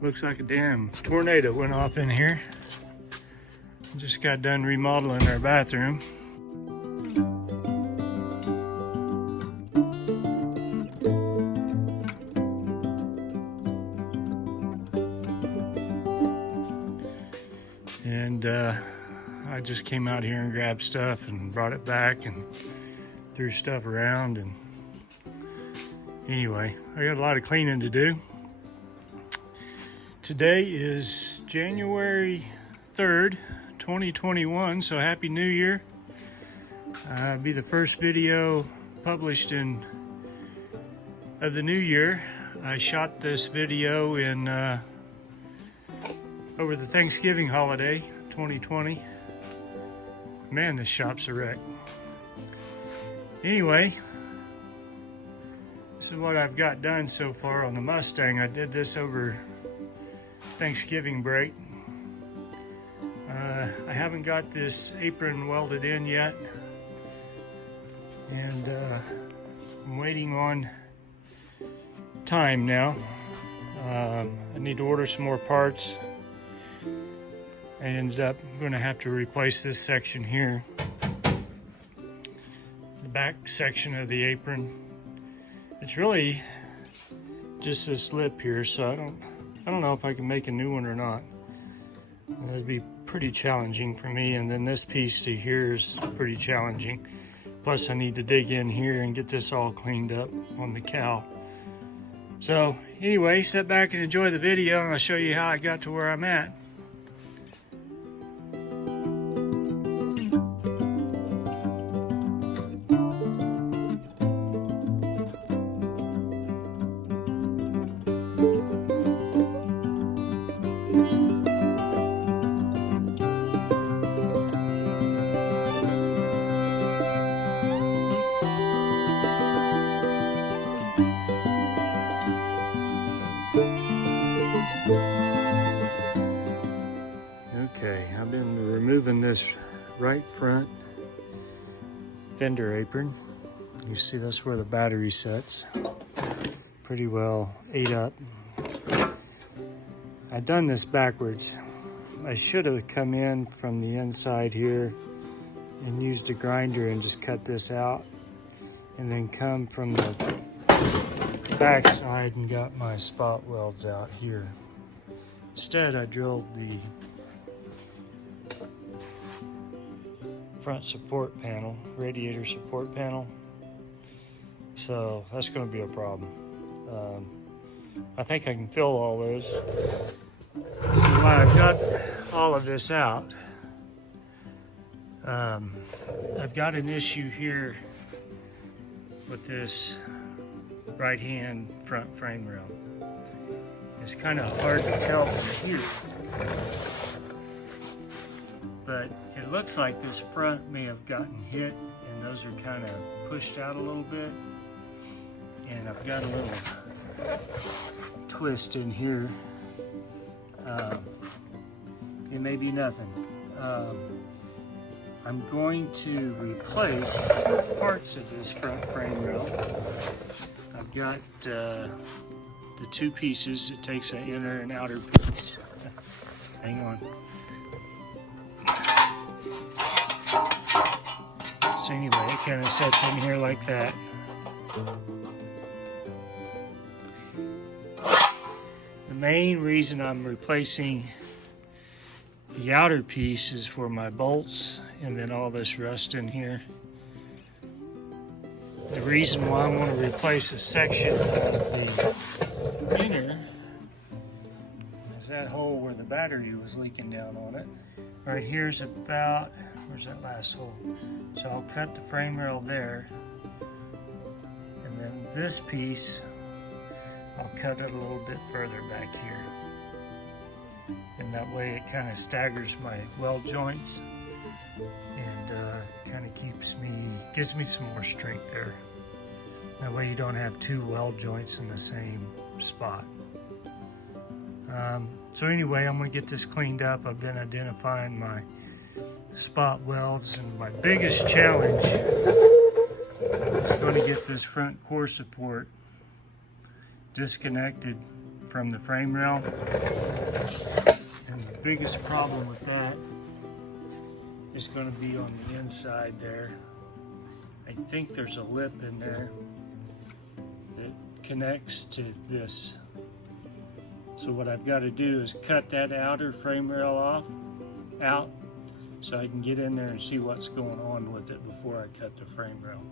Looks like a damn tornado went off in here. Just got done remodeling our bathroom. And I just came out here and grabbed stuff and brought it back and threw stuff around. And anyway, I got a lot of cleaning to do. Today is January 3rd, 2021, so Happy New Year. It'll be the first video published of the new year. I shot this video in over the Thanksgiving holiday, 2020. Man, this shop's a wreck. Anyway, this is what I've got done so far on the Mustang. I did this over Thanksgiving break. I haven't got this apron welded in yet, and I'm waiting on time now. I need to order some more parts. I ended up going to have to replace this section here, the back section of the apron. It's really just this lip here, so I don't know if I can make a new one or not. It'd be pretty challenging for me, and then this piece to here is pretty challenging. Plus I need to dig in here and get this all cleaned up on the cow. So anyway, sit back and enjoy the video, and I'll show you how I got to where I'm at. Okay, I've been removing this right front fender apron. You see that's where the battery sits. Pretty well ate up. I've done this backwards. I should have come in from the inside here and used a grinder and just cut this out, and then come from the back side and got my spot welds out here. Instead, I drilled the front support panel, radiator support panel. So that's going to be a problem. I think I can fill all those. So while I've got all of this out, I've got an issue here with this right hand front frame rail. It's kind of hard to tell from here, but it looks like this front may have gotten hit, and those are kind of pushed out a little bit, and I've got a little twist in here. It may be nothing. I'm going to replace parts of this front frame rail. I've got the two pieces. It takes an inner and outer piece. Hang on. So anyway, it kind of sets in here like that. The main reason I'm replacing the outer piece is for my bolts and then all this rust in here. The reason why I want to replace a section of the inner is that hole where the battery was leaking down on it. Right here's about, where's that last hole? So I'll cut the frame rail there, and then this piece I'll cut it a little bit further back here, and that way it kind of staggers my weld joints and kind of gives me some more strength there. That way you don't have two weld joints in the same spot. So anyway, I'm going to get this cleaned up. I've been identifying my spot welds, and my biggest challenge is going to get this front core support disconnected from the frame rail. And the biggest problem with that is going to be on the inside there. I think there's a lip in there that connects to this. So what I've got to do is cut that outer frame rail out so I can get in there and see what's going on with it before I cut the frame rail.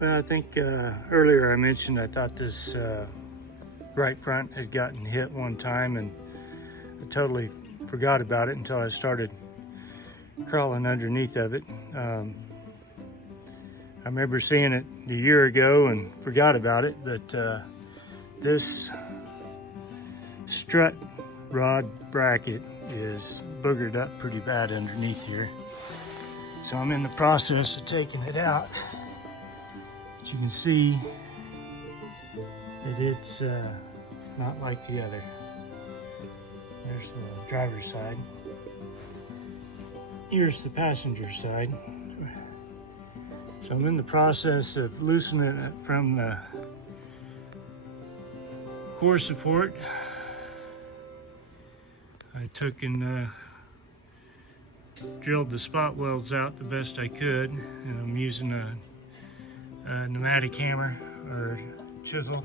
Well, I think earlier I mentioned I thought this right front had gotten hit one time, and I totally forgot about it until I started crawling underneath of it. I remember seeing it a year ago and forgot about it, but this strut rod bracket is boogered up pretty bad underneath here. So I'm in the process of taking it out. But you can see that it's not like the other. There's the driver's side. Here's the passenger side. So I'm in the process of loosening it from the core support. I took and drilled the spot welds out the best I could, and I'm using a pneumatic hammer or chisel,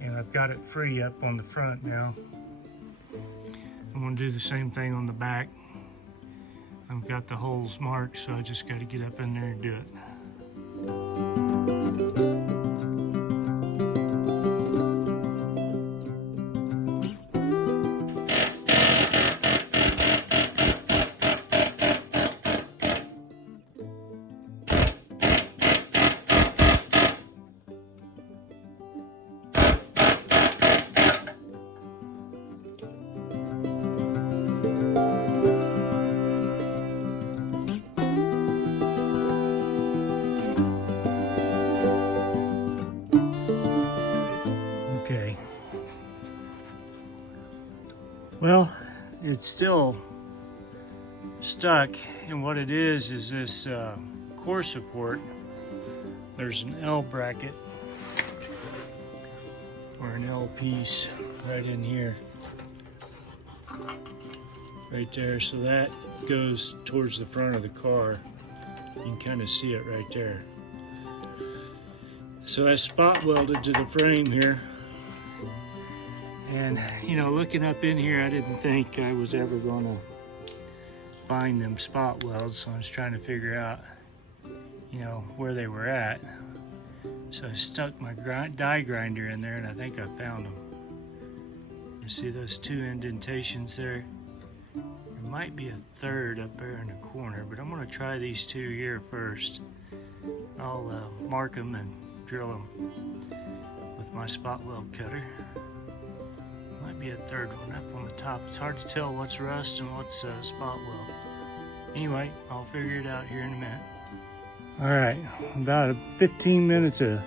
and I've got it free up on the front now. I'm going to do the same thing on the back. I've got the holes marked, so I just got to get up in there and do it. Well, it's still stuck, and what it is this core support. There's an L bracket or an L piece right in here, right there. So that goes towards the front of the car. You can kind of see it right there. So that's spot welded to the frame here. And, you know, looking up in here, I didn't think I was ever going to find them spot welds, so I was trying to figure out, you know, where they were at. So I stuck my die grinder in there, and I think I found them. You see those two indentations there? There might be a third up there in the corner, but I'm going to try these two here first. I'll mark them and drill them with my spot weld cutter. Might be a third one up on the top. It's hard to tell what's rust and what's spot weld. Anyway, I'll figure it out here in a minute. All right, about 15 minutes of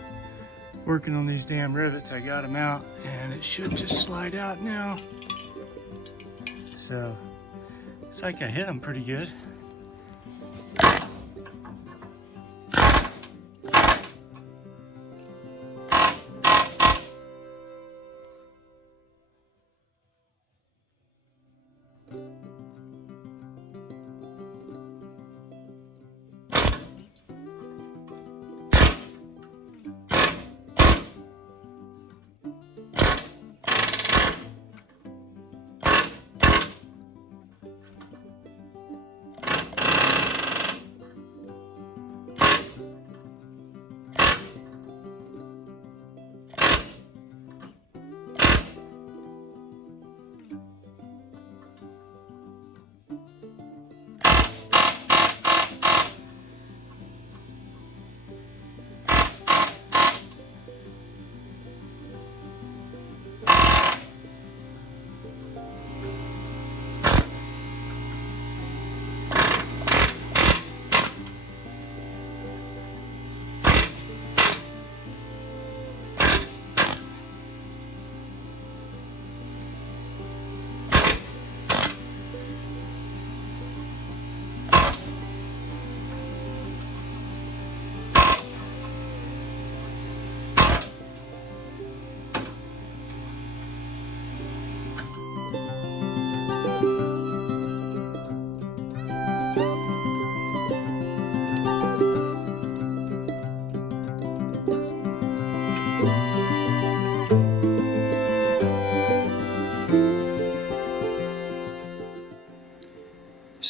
working on these damn rivets. I got them out, and it should just slide out now. So it's like I hit them pretty good.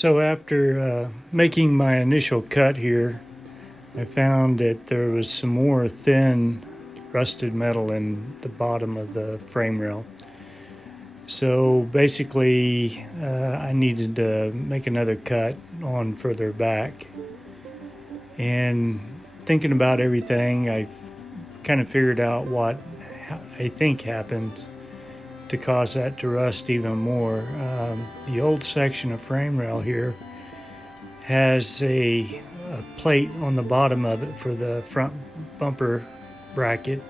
So after making my initial cut here, I found that there was some more thin rusted metal in the bottom of the frame rail. So basically I needed to make another cut on further back. And thinking about everything, I kind of figured out what I think happened to cause that to rust even more. The old section of frame rail here has a plate on the bottom of it for the front bumper bracket.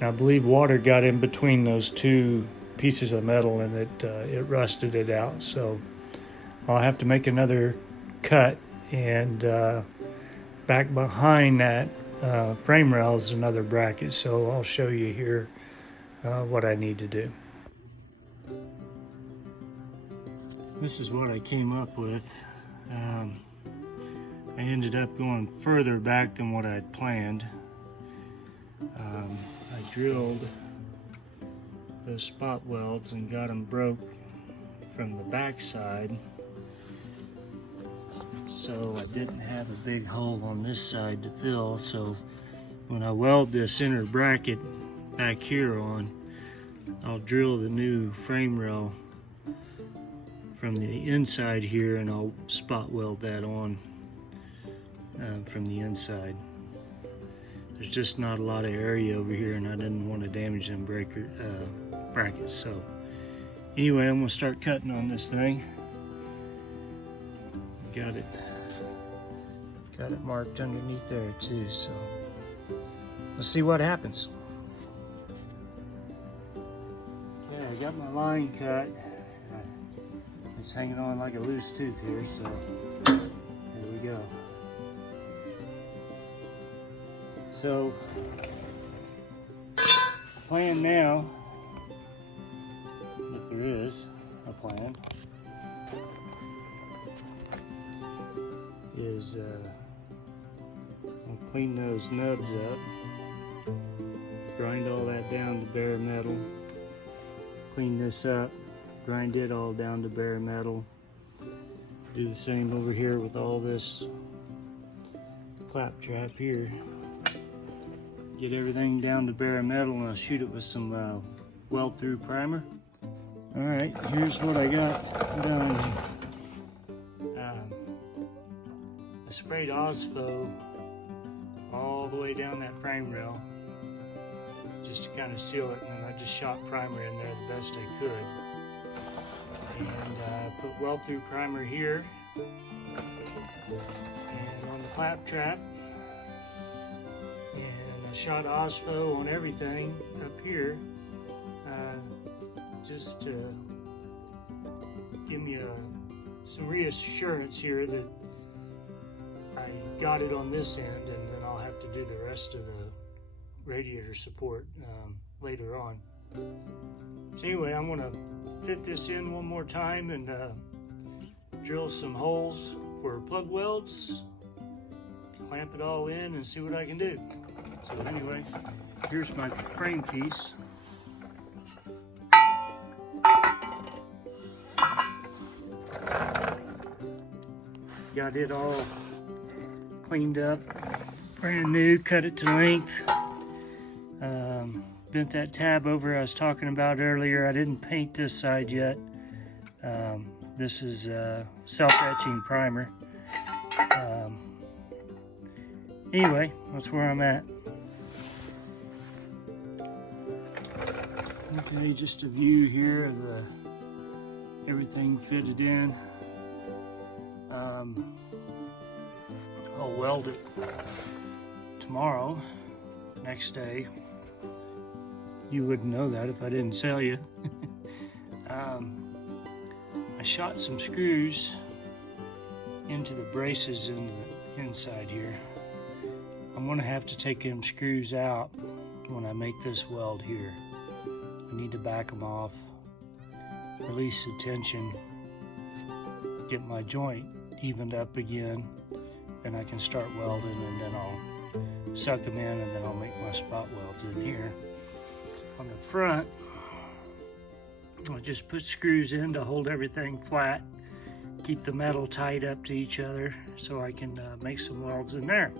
And I believe water got in between those two pieces of metal and it rusted it out. So I'll have to make another cut, and back behind that frame rail is another bracket. So I'll show you here what I need to do. This is what I came up with. I ended up going further back than what I'd planned. I drilled those spot welds and got them broke from the back side, so I didn't have a big hole on this side to fill. So when I weld this inner bracket back here on, I'll drill the new frame rail from the inside here, and I'll spot weld that on from the inside. There's just not a lot of area over here, and I didn't want to damage them brackets. So anyway, I'm gonna start cutting on this thing. Got it marked underneath there too, so let's see what happens. Okay, I got my line cut. It's hanging on like a loose tooth here, so there we go. So, plan now, if there is a plan, is I'll clean those nubs up, grind all that down to bare metal, clean this up, grind it all down to bare metal, do the same over here with all this claptrap here. Get everything down to bare metal, and I'll shoot it with some weld-through primer. All right, here's what I got done. I sprayed Osfo all the way down that frame rail, just to kind of seal it, and then I just shot primer in there the best I could. And I put weld-through primer here, and on the claptrap. I shot Osfo on everything up here, just to give me some reassurance here that I got it on this end, and then I'll have to do the rest of the radiator support later on. So anyway, I'm going to fit this in one more time and drill some holes for plug welds, clamp it all in, and see what I can do. So anyway, here's my frame piece. Got it all cleaned up, brand new, cut it to length. Bent that tab over I was talking about earlier. I didn't paint this side yet. This is self-etching primer. Anyway, that's where I'm at. Okay, just a view here of everything fitted in. I'll weld it tomorrow, next day. You wouldn't know that if I didn't tell you. I shot some screws into the braces in the inside here. I'm gonna have to take them screws out when I make this weld here. I need to back them off, release the tension, get my joint evened up again, then I can start welding, and then I'll suck them in, and then I'll make my spot welds in here. On the front, I'll just put screws in to hold everything flat, keep the metal tied up to each other so I can make some welds in there.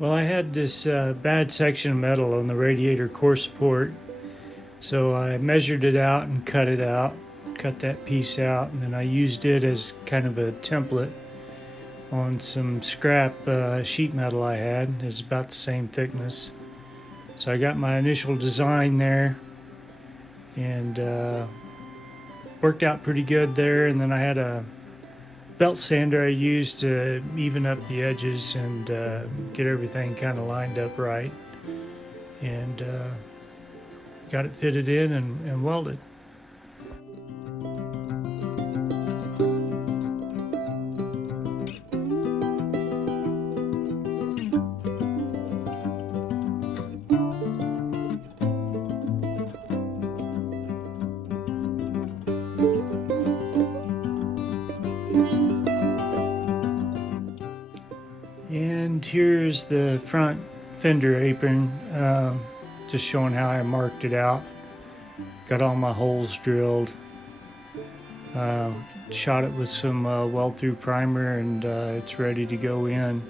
Well, I had this bad section of metal on the radiator core support, so I measured it out and cut it out, cut that piece out, and then I used it as kind of a template on some scrap sheet metal I had. It's about the same thickness. So I got my initial design there, and worked out pretty good there, and then I had a belt sander I used to even up the edges and get everything kind of lined up right, and got it fitted in and welded. And here's the front fender apron, just showing how I marked it out. Got all my holes drilled, shot it with some weld through primer, and it's ready to go in.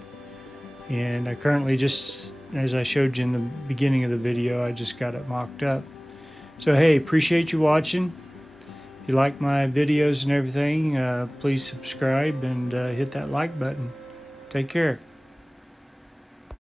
And I currently, just as I showed you in the beginning of the video, I just got it mocked up. So hey, appreciate you watching. If you like my videos and everything, please subscribe and hit that like button. Take care.